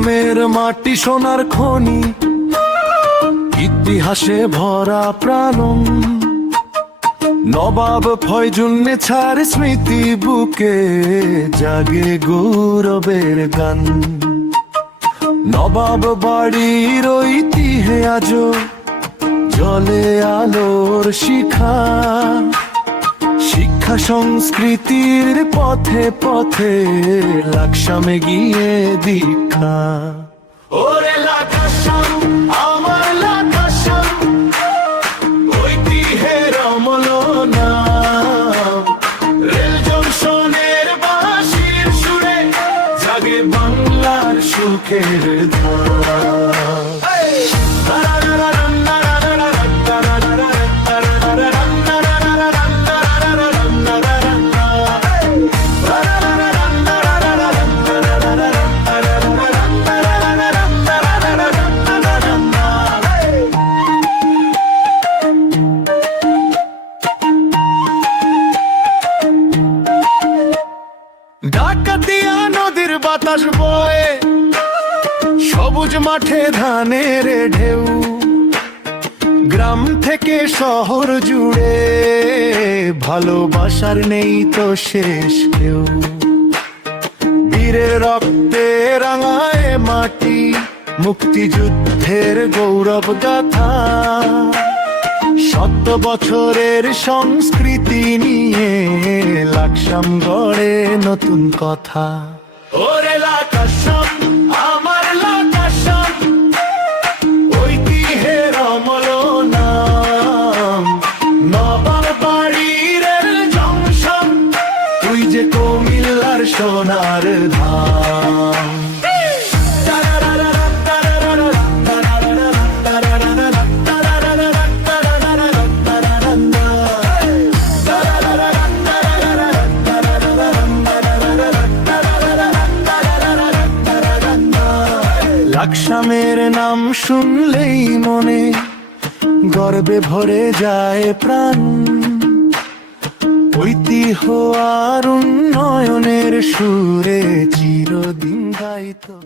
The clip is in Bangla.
লাকসামের মাটি সোনার খনি, ইতিহাসে ভরা প্রাণম। নবাব ফয়জুন্নেছার স্মৃতি বুকে জাগে গৌরবের গান। নবাব বাড়ির ঐতিহ্যে আজো জলে আলোর শিখা। শিক্ষা সংস্কৃতির পথে পথে লাকসামে গিয়ে দীক্ষা। ওরে লাকসাম আমার লাকসাম, ঐতিহ্যের অমল নাম। রেল জংশনের বাঁশির সুরে জাগে বাংলার সুখের ধাম। ডাকাতিয়া নদীর বাতাস বয়ে, সবুজ মাঠে ধানের ঢেউ। গ্রাম থেকে শহর জুড়ে ভালোবাসার নেই তো শেষ কেউ। বীরের রক্তে রাঙায় মাটি, মুক্তিযুদ্ধের গৌরব গাথা। ৭০ বছরের সংস্কৃতি নিয়ে লাকসাম গড়ে নতুন কথা। ওরে লাকসাম আমার লাকসাম, ঐতিহ্যের অমল নাম। নবাব বাড়ির জংশন, তুই যে কুমিল্লার সোনার ধাম। লাকসামের নাম শুনলেই মনে গর্বে ভরে যায় প্রাণ। ঐতিহ্য আর উন্নয়নের সুরে চিরদিন গাইতো।